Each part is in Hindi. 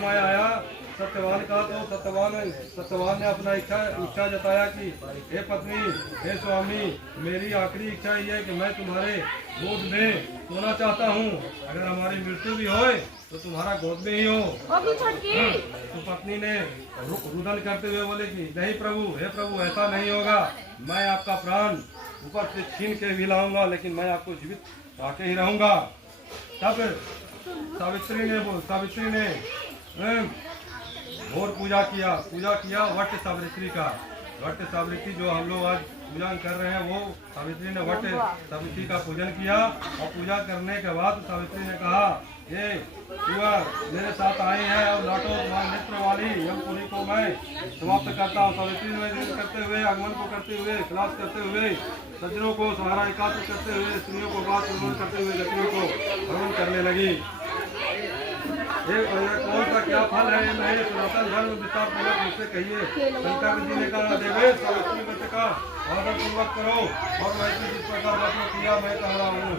समय आया सत्यवान का, तो सत्यवान ने अपना इच्छा जताया कि हे पत्नी, हे स्वामी, मेरी आखिरी इच्छा ये है कि मैं तुम्हारे गोद में सोना चाहता हूँ। अगर हमारी मृत्यु भी होए तो तुम्हारा गोद में ही हो। तो पत्नी ने रुदन करते हुए बोले कि नहीं प्रभु, हे प्रभु, ऐसा नहीं होगा। मैं आपका प्राण ऊपर से छीन के भी लाऊंगा, लेकिन मैं आपको जीवित आके ही रहूंगा। तब सावित्री ने घोर पूजा किया वट सावित्री का। वट सावित्री जो हम लोग आज पूजा कर रहे हैं, वो सावित्री ने वट सावित्री का पूजन किया। और पूजा करने के बाद सावित्री ने कहा, ये कुंवर मेरे साथ आए हैं और लाटो नेत्र वाली यमपुरी को मैं समाप्त करता हूँ। सावित्री ने करते हुए, आगमन को करते हुए, खलास करते हुए, सज्जनों को सहारा एकत्र करते हुए, स्त्रियों को बात करते हुए व्यक्तियों को भ्रमण करने लगी। कौन सा क्या फल है नहीं, सनातन धर्म विस्तार पूर्वक मुझसे कहिए। शंकर जी ने कहा, देवेश सावित्री व्रत का आदर पूर्वक करो और वैसे जिस प्रकार व्रत किया मैं कह रहा हूँ।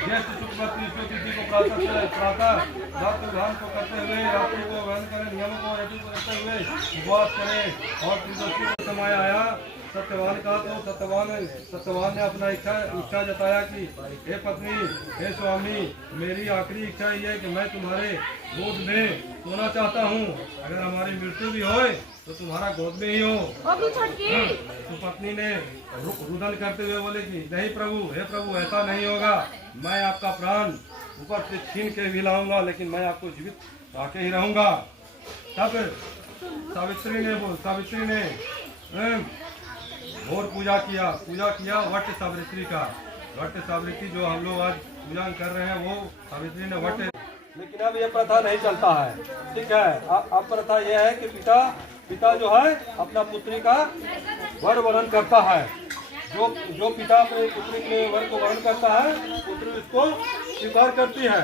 ज्येष्ठ शुक्ल तिथि को प्रातः धान को करते हुए, रात्रि को वहन करें, नियमों को यदि करते हुए उपवास करें। और त्रिदशी का समय आया सत्यवान का, तो सत्यवान ने अपना इच्छा जताया कि हे पत्नी, हे स्वामी, मेरी आखिरी इच्छा ये है कि मैं तुम्हारे गोद में सोना चाहता हूँ। अगर हमारी मृत्यु भी होए तो तुम्हारा गोद में ही हो। तो पत्नी ने रुदन करते हुए बोले कि नहीं प्रभु, हे प्रभु, ऐसा नहीं होगा। मैं आपका प्राण ऊपर से छीन के भी लाऊंगा, लेकिन मैं आपको जीवित आके ही रहूंगा। तब सावित्री ने घोर पूजा किया वट सावित्री का। वट सावित्री जो हम लोग आज पूजा कर रहे हैं, वो सावित्री ने वट। लेकिन अब ये प्रथा नहीं चलता है, ठीक है। अब प्रथा यह है कि पिता जो है अपना पुत्री का वर वरण करता है। जो पिता अपने पुत्री के वर को वरण करता है, पुत्री उसको स्वीकार करती है।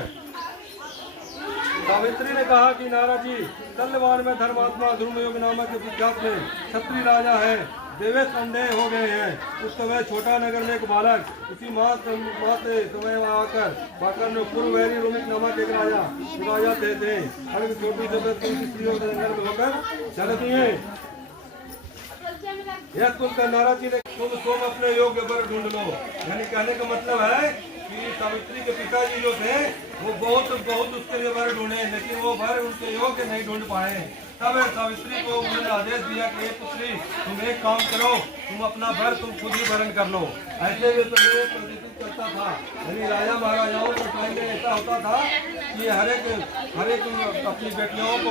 सावित्री ने कहा कि नारद जी, कल्यवान में धर्मात्मा ध्रुवयोग नामक विख्यात में क्षत्रिय राजा है, देवेश संदेह हो गए हैं। उस समय छोटा नगर में एक बालक उसी माँ से समय पाकर ने पूर्व वैरी रोमिक नामक एक राजा थे। अगर छोटी स्त्रियों के नगर में होकर चलती है। यह सुनकर नारद जी ने तुम अपने योग्य वर ढूंढ लो। यानी कहने का मतलब है कि सावित्री के पिताजी जो थे वो बहुत उसके लिए वर ढूंढे, लेकिन वो वर उनके योग्य नहीं ढूंढ पाए। तब सावित्री को उन्होंने आदेश दिया कि पुत्री, तुम एक काम करो, तुम अपना वर तुम खुद ही वरण कर लो। ऐसे में तो ये प्रतीत करता था, यानी राजा महाराजाओं के टाइम में ऐसा होता था कि हर एक अपनी बेटियों को